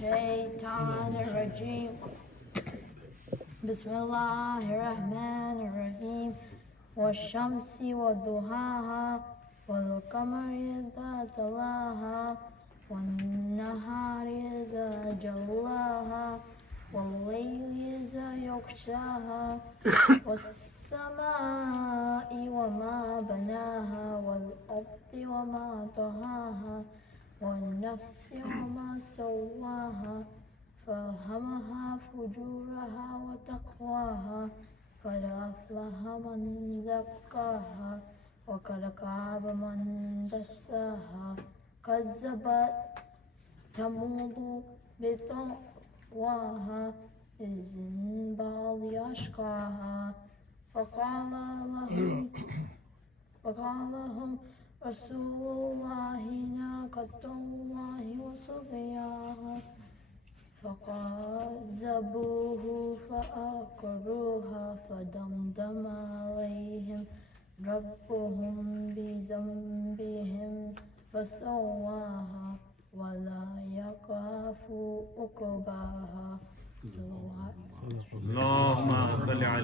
الشيطان الرجيم. بسم الله الرحمن الرحيم. والشمس وضحاها والقمر إذا تلاها والنهار إذا جلاها والليل إذا يغشاها والسماء وما بناها والأرض وما طحاها والنفس وما سواها فألهمها فجورها وتقواها قد أفلح من زكاها وقد خاب من دساها كذبت ثمود بطغواها إذ انبعث أشقاها فقال لهم رسول الله ناقة الله وسقياها فكذبوه فعقروها فدمدم عليهم ربهم بذنبهم فسواها ولا يخاف عقباها. اللهم صل على